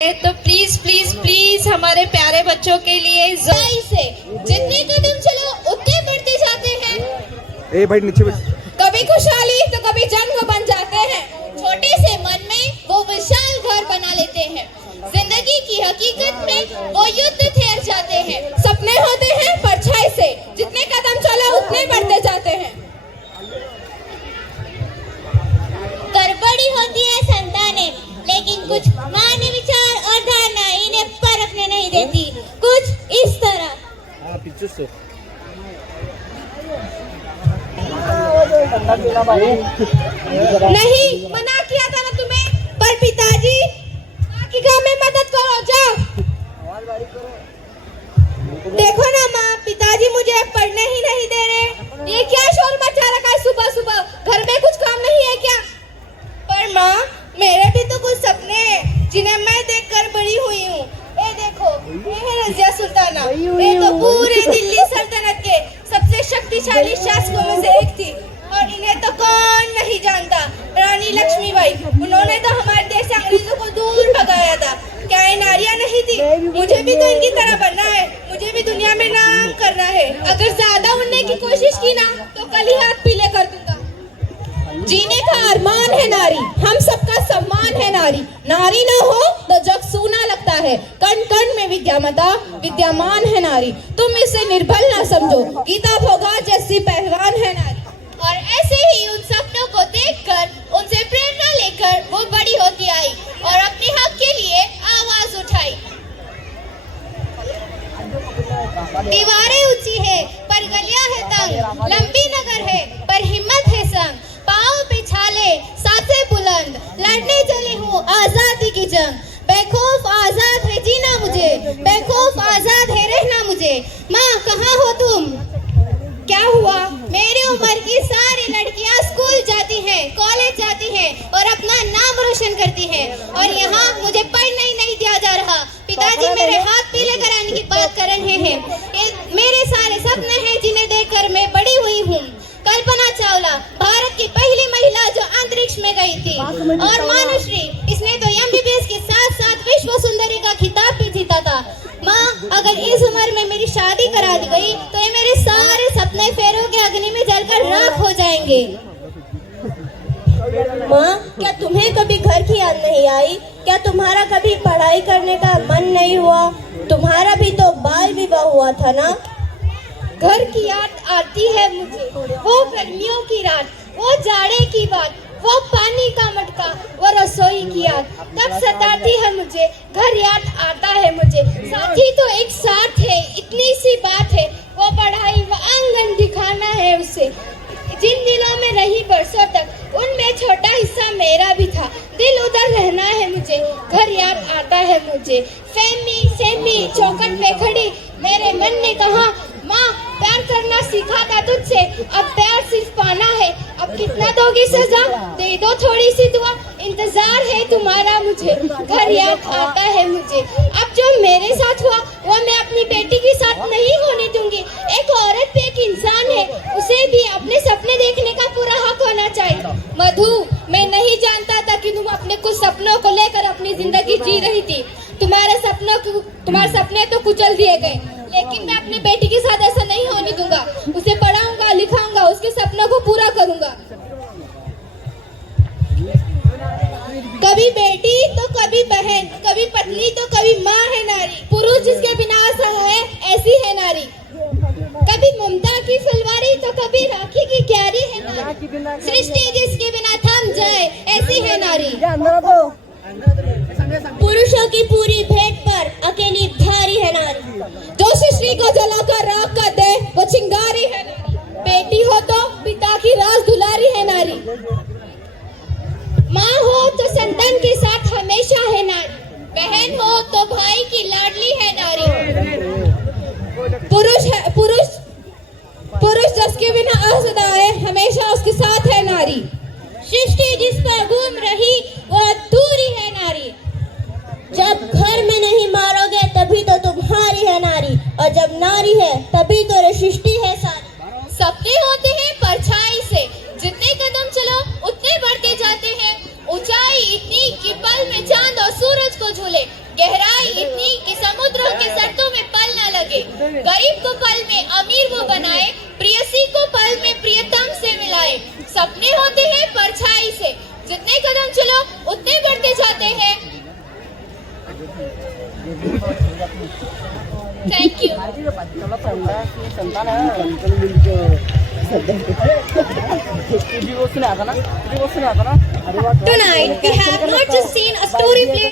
तो please please please हमारे प्यारे बच्चों के लिए से जितने कदम चलो उतने बढ़ते जाते हैं। ए भाई नीचे बैठ। कभी खुशहाली तो कभी जंग बन जाते हैं। छोटे से मन में वो विशाल घर बना लेते हैं। जिंदगी की हकीकत में वो युद्ध ठहर जाते हैं। सपने होते हैं परछाई से, जितने कदम चलो उतने बढ़ते जाते हैं। गड़बड़ी होती है संतानें, लेकिन कुछ मानवीय विचार और धारणा इन्हें परखने नहीं देती। कुछ इस तरह। पीछे से नहीं मना किया था ना तुम्हें, पर पिताजी माँ की काम में मदद करो, जाओ। देखो ना माँ, पिताजी मुझे पढ़ने ही नहीं दे रहे। ये क्या शोर मचा रखा है सुबह सुबह? घर में कुछ काम नहीं है क्या? पर माँ, मेरे भी तो कुछ सपने हैं जिन्हें मैं देखकर बड़ी हुई हूँ। ये देखो, ये है रज़िया सुल्ताना। ये तो पूरे दिल्ली सल्तनत के सबसे शक्तिशाली शासकों में से एक थी, और इन्हें तो कौन नहीं जानता। रानी लक्ष्मीबाई, उन्होंने तो हमारे देश से अंग्रेजों को दूर भगाया था। क्या ये नारियां नहीं थी? मुझे भी तो इनकी तरह बनना है, मुझे भी दुनिया में नाम करना है। अगर ज्यादा उड़ने की कोशिश की ना तो कल ही हाथ पीले कर दूंगा। जीने का अरमान है नारी, हम सबका सम्मान है नारी। नारी न हो तो जग सूना लगता है। कण कण में विद्यामता विद्यमान है नारी। तुम इसे निर्बल ना समझो, गीता फोगाट जैसी पहलवान है नारी। और ऐसे ही उन सपनों को देखकर, उनसे प्रेरणा लेकर वो बड़ी होती आई और अपने हक के लिए आवाज उठाई। दीवारें ऊंची है पर गलियां है तंग, लंबी नगर है पर हिम्मत है संग। पाँव पे छाले सांसें बुलंद, लड़ने चली हूँ आजादी की जंग। बेखौफ आजाद है जीना मुझे, बेखौफ आजाद है रहना मुझे। माँ कहाँ हो तुम? क्या हुआ? मेरी उम्र की सारी लड़कियां स्कूल जाती हैं, कॉलेज जाती हैं और अपना नाम रोशन करती हैं, और यहाँ मुझे पढ़ने ही नहीं दिया जा रहा। पिताजी मेरे हाथ पीले कराने की बात कर रहे हैं। ये मेरे सारे सपने हैं जिन्हें देखकर मैं बड़ी हुई हूँ। कल्पना चावला, भारत की पहली महिला जो अंतरिक्ष में गई थी, और मानुश्री, इसने तो एमबीबीएस के साथ साथ विश्व सुंदरी का खिताब भी जीता था। माँ, अगर इस उम्र में मेरी शादी करा दी गई तो ये मेरे सारे सपने फेरों के अग्नि में जलकर राख हो जाएंगे। माँ, क्या तुम्हें कभी घर की याद नहीं आई? क्या तुम्हारा कभी पढ़ाई करने का मन नहीं हुआ? तुम्हारा भी तो बाल विवाह हुआ था ना? घर की याद आती है मुझे, वो गर्मियों की रात, वो जाड़े की बात, वो पानी का मटका, वो रसोई की याद तब सताती है मुझे। घर याद आता है मुझे, साथी तो एक साथ है, इतनी सी बात है। वो पढ़ाई, वो आंगन दिखाना है उसे। जिन दिलों में रही बरसों तक, उनमें छोटा हिस्सा मेरा भी था। दिल उधर रहना है मुझे, घर याद आता है मुझे। सेमी सेमी चौखट पे खड़ी मेरे मन ने कहा, माँ प्यार करना सीखा था तुझसे, अब प्यार सिर्फ पाना है। अब कितना दोगी सजा? दे दो थोड़ी सी दुआ, इंतजार है तुम्हारा मुझे। घर याद आता है मुझे। अब जो मेरे साथ हुआ वो मैं अपनी बेटी के साथ नहीं होने दूंगी। एक औरत भी एक इंसान है, उसे भी अपने सपने देखने का पूरा हक होना चाहिए। मधु, मैं नहीं जानता था कि तुम अपने कुछ सपनों को लेकर अपनी जिंदगी जी रही थी। तुम्हारे सपने तो कुचल दिए गए, लेकिन मैं अपनी बेटी के साथ ऐसा नहीं होने दूंगा। उसे पढ़ाऊंगा, लिखाऊंगा, उसके सपनों को पूरा करूंगा। कभी बेटी तो कभी बहन, कभी पत्नी तो कभी माँ है नारी। पुरुष जिसके बिना असंग है, ऐसी है नारी। कभी ममता की फुलवारी तो कभी राखी की क्यारी है नारी। सृष्टि जिसके बिना थम जाए, ऐसी है नारी। पुरुषों की पूरी भेंट पर अकेली भारी है नारी। जो सृष्टि को जलाकर राख कर दे, वो चिंगारी है नारी। बेटी हो तो पिता की राज दुलारी है नारी। माँ हो तो संतान के साथ हमेशा है नारी। बहन हो तो भाई की लाडली है नारी। पुरुष जिसके बिना असदाए, हमेशा उसके साथ है नारी। सृष्टि जिस पर घूम रही वो अधूरी है नारी। जब घर में नहीं मारोगे तभी तो तुम्हारी है नारी, और जब नारी है तभी तो सृष्टि है सारी। सपने होते हैं परछाई से, जितने कदम चलो उतने बढ़ते जाते हैं। ऊंचाई इतनी कि पल में चांद और सूरज को झूले। गहराई इतनी कि समुद्रों के सर्तों में पल न लगे। गरीब को पल में अमीर वो बनाए, प्रियसी को पल में प्रियतम से मिलाए। सपने होते हैं परछाई से, जितने कदम चलो उतने बढ़ते जाते हैं। Thank you. Tonight we have not just seen a story played